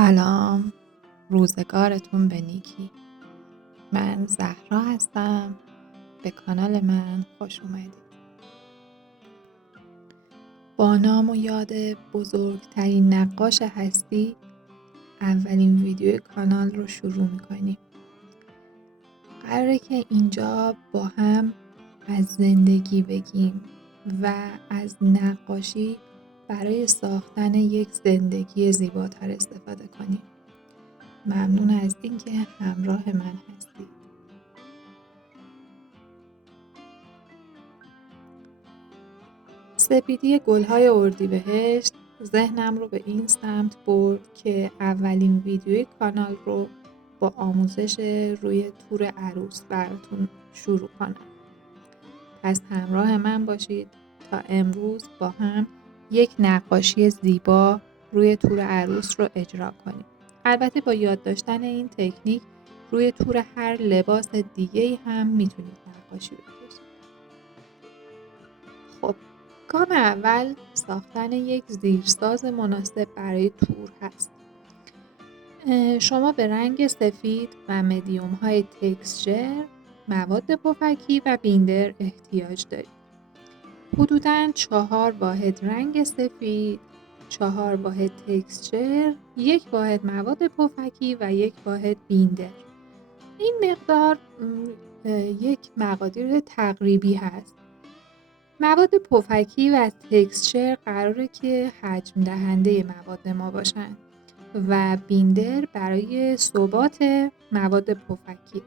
سلام، روزگارتون به نیکی. من زهرا هستم. به کانال من خوش اومدید. با نام و یاد بزرگترین نقاش هستی اولین ویدیوی کانال رو شروع میکنیم. قراره که اینجا با هم از زندگی بگیم و از نقاشی برای ساختن یک زندگی زیباتر استفاده کنیم. ممنون از اینکه همراه من هستید. سپیدی گل‌های اردیبهشت ذهنم رو به این سمت برد که اولین ویدیوی کانال رو با آموزش روی تور عروس براتون شروع کنم. پس همراه من باشید تا امروز با هم یک نقاشی زیبا روی تور عروس رو اجرا کنیم. البته با یاد داشتن این تکنیک روی تور هر لباس دیگه‌ای هم میتونید نقاشی بکشید. خب گام اول ساختن یک زیرساز مناسب برای تور هست. شما به رنگ سفید و مدیوم های تکسچر، مواد پفکی و بیندر احتیاج دارید. حدوداً 4 واحد رنگ سفید، 4 واحد تکسچر، 1 واحد مواد پفکی و 1 واحد بیندر. این مقدار یک مقادیر تقریبی هست. مواد پفکی و تکسچر قراره که حجم دهنده مواد ما باشن و بیندر برای ثبات مواد پفکی.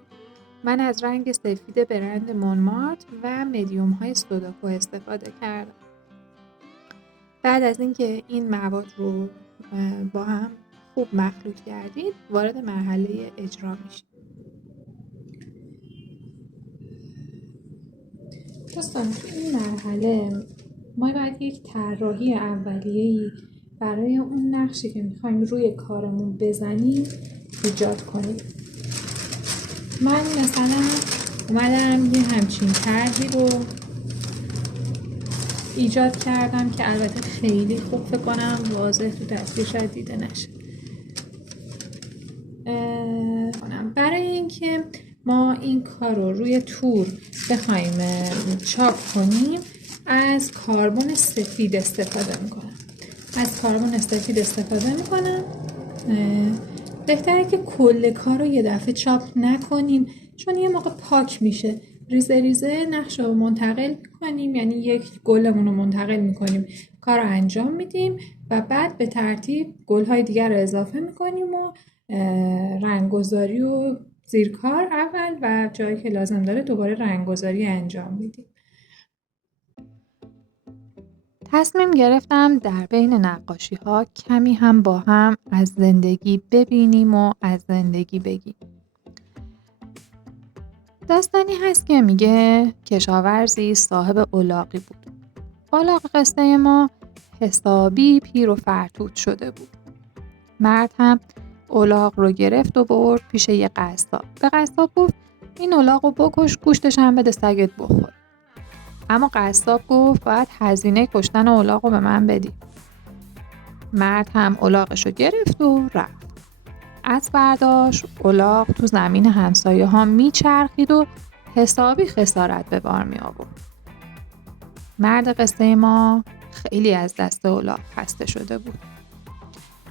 من از رنگ سفید برند مونمارت و مدیوم های سوداکو استفاده کردم. بعد از اینکه این مواد رو با هم خوب مخلوط کردید وارد مرحله اجرا میشید. دوستان تو این مرحله ما باید یک طراحی اولیه‌ای برای اون نقشی که میخوایم روی کارمون بزنیم ایجاد کنیم. من مثلا اومدم یه همچین طرحی رو ایجاد کردم که البته خیلی خوب فکر کنم واضح تو تصویر شاید دیده نشه. برای اینکه ما این کار رو روی تور بخوایم چاپ کنیم از کاربن سفید استفاده میکنم. بهتره که کل کار رو یه دفعه چاپ نکنیم چون یه موقع پاک میشه. ریزه ریزه نقش رو منتقل میکنیم، یعنی یک گلمون رو منتقل میکنیم، کار رو انجام میدیم و بعد به ترتیب گل‌های دیگر رو اضافه میکنیم و رنگ‌گذاری و زیرکار اول و جایی که لازم داره دوباره رنگ‌گذاری انجام میدیم. تصمیم گرفتم در بین نقاشی ها کمی هم با هم از زندگی ببینیم و از زندگی بگیم. داستانی هست که میگه کشاورزی صاحب الاغی بود. الاغ قصه ما حسابی پیر و فرتوت شده بود. مرد هم الاغ رو گرفت و برد پیش یه قصاب. به قصاب گفت این الاغ رو بکش، گوشتش هم بده سگت بخور. اما قصاب گفت باید هزینه کشتن الاغ رو به من بدی. مرد هم الاغش رو گرفت و رفت. از برداشت الاغ تو زمین همسایه ها میچرخید و حسابی خسارت به بار می آورد. مرد قصه ما خیلی از دست الاغ خسته شده بود.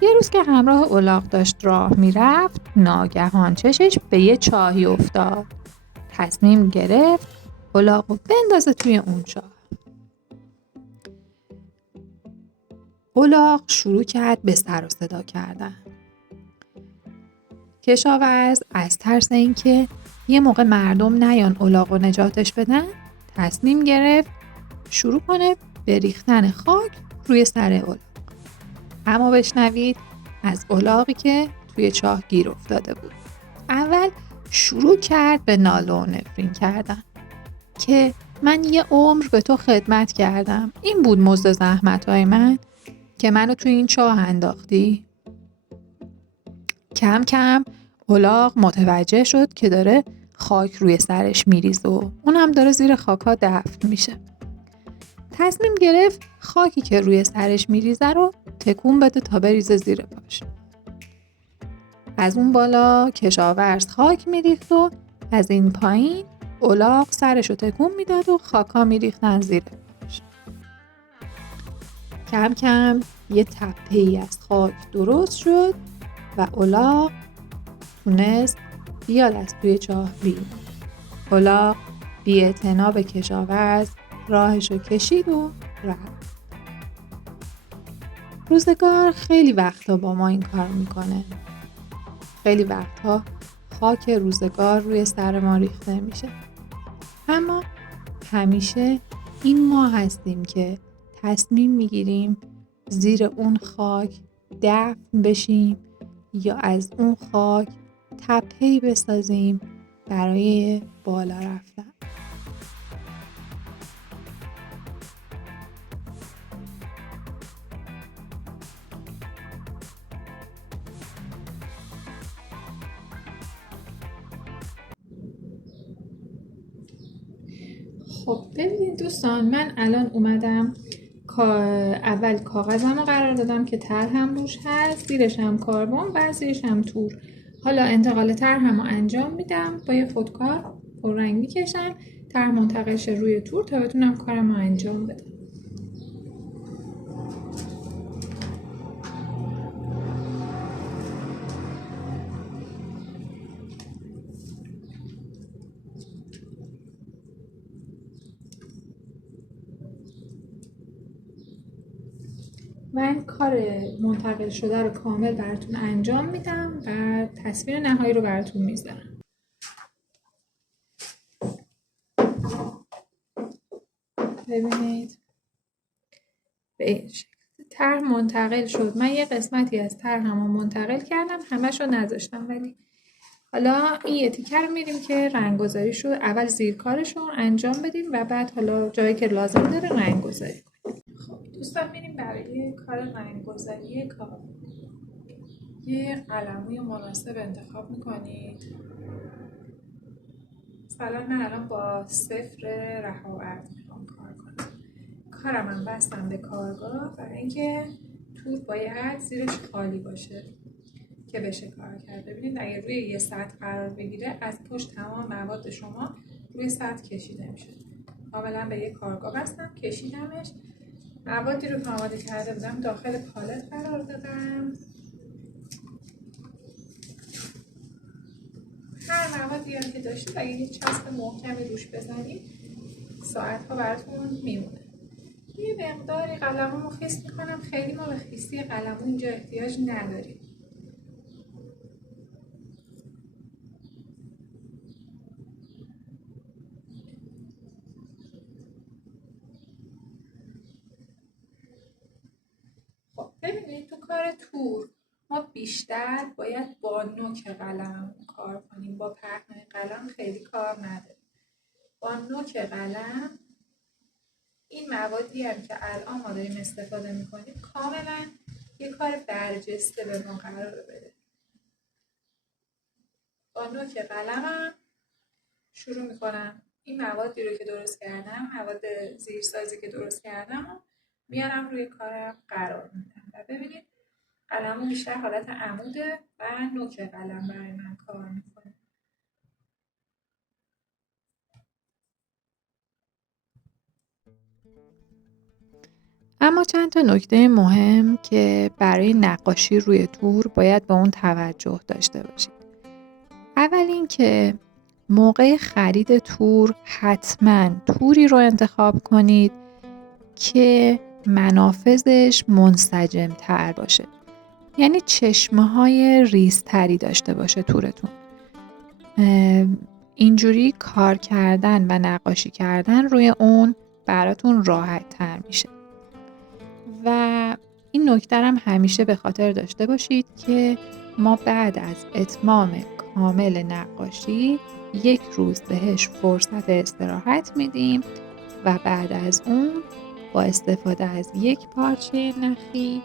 یه روز که همراه الاغ داشت راه میرفت ناگهان چشش به یه چاهی افتاد. تصمیم گرفت الاغ رو بندازه توی اون چاه. الاغ شروع کرد به سر و صدا کردن. کشاورز از ترس اینکه یه موقع مردم نیان الاغ رو نجاتش بدن تصمیم گرفت شروع کنه به ریختن خاک روی سر الاغ. اما بشنوید از الاغی که توی چاه گیر افتاده بود. اول شروع کرد به ناله و نفرین کردن که من یه عمر به تو خدمت کردم، این بود مزد زحمت‌های من که منو توی این چاه انداختی. کم کم الاغ متوجه شد که داره خاک روی سرش میریزه و اون هم داره زیر خاکا دفن میشه. تصمیم گرفت خاکی که روی سرش میریزه رو تکون بده تا بریزه زیر پاش. از اون بالا کشاورز خاک میریخت و از این پایین الاغ سرشو تکون میداد و خاکا میریختن زیر پاش. کم کم یه تپه‌ای از خاک درست شد و الاغ تونست بیاد از توی چاه بیرون. الاغ بی‌اعتنا به کشاورز راهشو کشید و رفت. روزگار خیلی وقتا با ما این کار میکنه. خیلی وقتها خاک روزگار روی سر ما ریخته میشه. اما همیشه این ما هستیم که تصمیم میگیریم زیر اون خاک دفن بشیم یا از اون خاک تپه‌ای بسازیم برای بالا رفتن. خب ببینید دوستان، من الان اومدم اول کاغذم رو قرار دادم که طرحم روش هست، زیرش هم کاربن و زیرش هم تور. حالا انتقال طرحم رو انجام میدم، با یه خودکار پررنگ میکشم طرح منتقل شه روی تور تا بتونم کارم رو انجام بدم. من کار منتقل شده رو کامل براتون انجام میدم و تصویر نهایی رو براتون میذارم. ببینید به این شکل طرح منتقل شد. من یه قسمتی از طرحم رو منتقل کردم، همش رو نذاشتم، ولی حالا این یه تیکه رو میریم که رنگ‌گذاریش رو اول زیر کارش رو انجام بدیم و بعد حالا جایی که لازم داره رنگ‌گذاری کنیم. خب دوستان، میریم برای کار رنگ‌گذاری کاغذ. یه قلموی مناسب انتخاب میکنید. مثلا من الان با صفر رهاورد میخوام کار کنم. کارم هم بستم به کارگاه برای اینکه تور باید زیرش خالی باشه که بشه کار کرد. ببینید اگه روی یه سطح قرار بگیره از پشت تمام مواد شما روی سطح کشیده میشه. کاملا به یه کارگاه بستم، کشیدمش. موادی رو که آماده کرده بودم داخل پالت قرار دادم. هر موادی هم که داشتید اگه یه چسب محکمی روش بزنید ساعت‌ها براتون میمونه. یه مقداری قلمو خیس میکنم، خیلی ما به خیسی قلمو اینجا احتیاج نداریم. خب ببینید تو کار تور ما بیشتر باید با نوک قلم کار کنیم، با پهنای قلم خیلی کار نداریم. با نوک قلم این موادی هم که الان ما داریم استفاده میکنیم کاملا یه کار برجسته به ما قرار بده. با نوک قلمم شروع میکنم این موادی رو که درست کردم، مواد زیرسازی که درست کردم میارم روی کارم قرار میدم و ببینید قلمو بیشتر حالت عموده و نوک قلم برای من کار میکنه. اما چند تا نکته مهم که برای نقاشی روی تور باید به اون توجه داشته باشید. اول این که موقع خرید تور حتما توری رو انتخاب کنید که منافذش منسجم تر باشه، یعنی چشمه های ریزتری داشته باشه تورتون. اینجوری کار کردن و نقاشی کردن روی اون براتون راحت تر میشه. و این نکته هم همیشه به خاطر داشته باشید که ما بعد از اتمام کامل نقاشی 1 روز بهش فرصت استراحت میدیم و بعد از اون با استفاده از یک پارچه نخی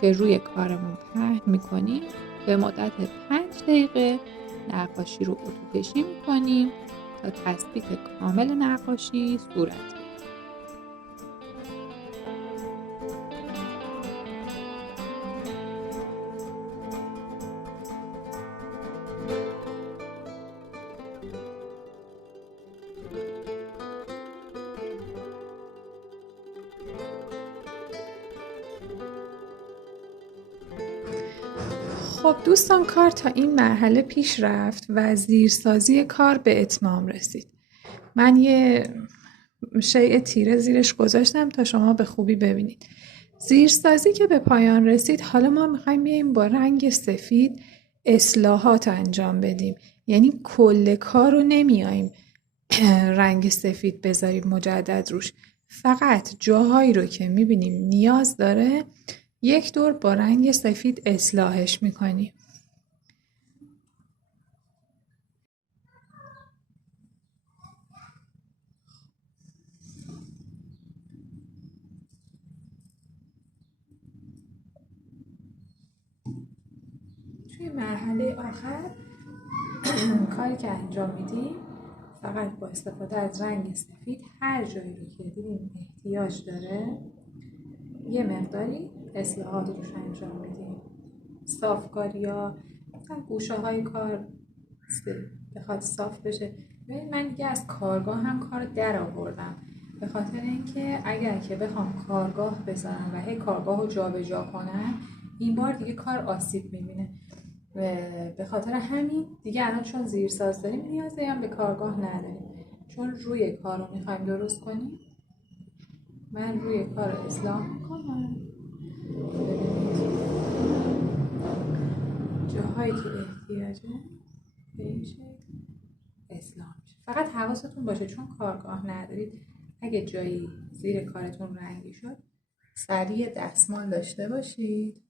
که روی کارمون پهن میکنیم به مدت 5 دقیقه نقاشی رو اتوکشی میکنیم تا تثبیت کامل نقاشی صورت بگیره. خب دوستان، کار تا این مرحله پیش رفت و زیرسازی کار به اتمام رسید. من یه شیء تیره زیرش گذاشتم تا شما به خوبی ببینید. زیرسازی که به پایان رسید، حالا ما میخوایم بیاییم با رنگ سفید اصلاحات انجام بدیم. یعنی کل کار رو نمیاییم رنگ سفید بذاریم مجدد روش، فقط جاهایی رو که میبینیم نیاز داره یک دور با رنگ سفید اصلاحش میکنیم. توی مرحله آخر کاری که انجام میدیم فقط با استفاده از رنگ سفید هر جایی رو که دیدیم احتیاج داره یه مقداری اصلاحات روش انجام میدیم. صافکاری یا مثلا گوشه های کار بخواد صاف بشه. من دیگه از کارگاه هم کار در آوردم، به خاطر اینکه اگر که بخوام کارگاه بذارم و هی کارگاه رو جا به جا کنم، این بار دیگه کار آسیب میبینه. به خاطر همین دیگه الان چون زیرساز داریم نیازی هم به کارگاه نداریم، چون روی کار رو میخوایم درست کنیم. من روی کار رو اصلاح میکنم، جاهایی که احتیاجه به این شکل اصلاح میشه. فقط حواستون باشه چون کارگاه ندارید، اگه جایی زیر کارتون رنگی شد سریع دستمال داشته باشید.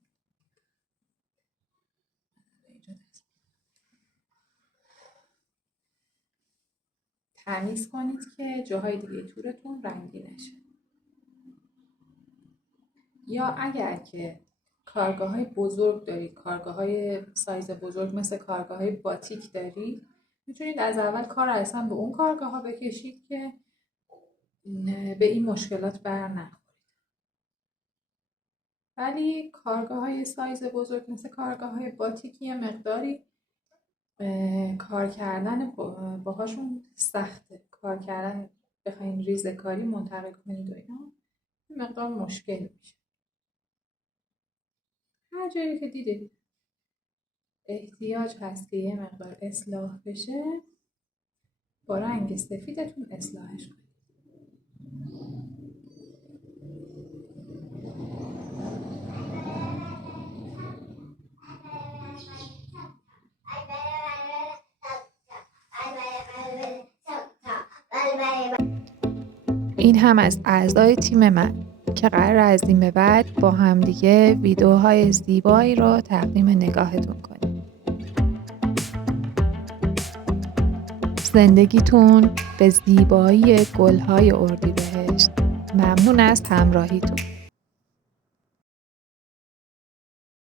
تمیز کنید که جاهای دیگه تورتون رنگی نشه. یا اگر که کارگاه های بزرگ دارید، کارگاه های سایز بزرگ مثل کارگاه های باتیک دارید، میتونید از اول کار اصلا به اون کارگاه ها بکشید که به این مشکلات بر نخورید. ولی کارگاه های سایز بزرگ مثل کارگاه های باتیک یه مقداری کار کردن باهاشون سخته. کار کردن بخواین ریزه کاری منتقل کنید و اینا یه مقدار مشکل میشه. هر جایی که دیدید احتیاج هست که یه مقدار اصلاح بشه با رنگ سفیدتون اصلاحش کنید. این هم از اعضای تیم من که قرار از این به بعد با همدیگه ویدیوهای زیبایی رو تقدیم نگاهتون کنیم. زندگیتون به زیبایی گل‌های اردیبهشت. ممنون از همراهیتون.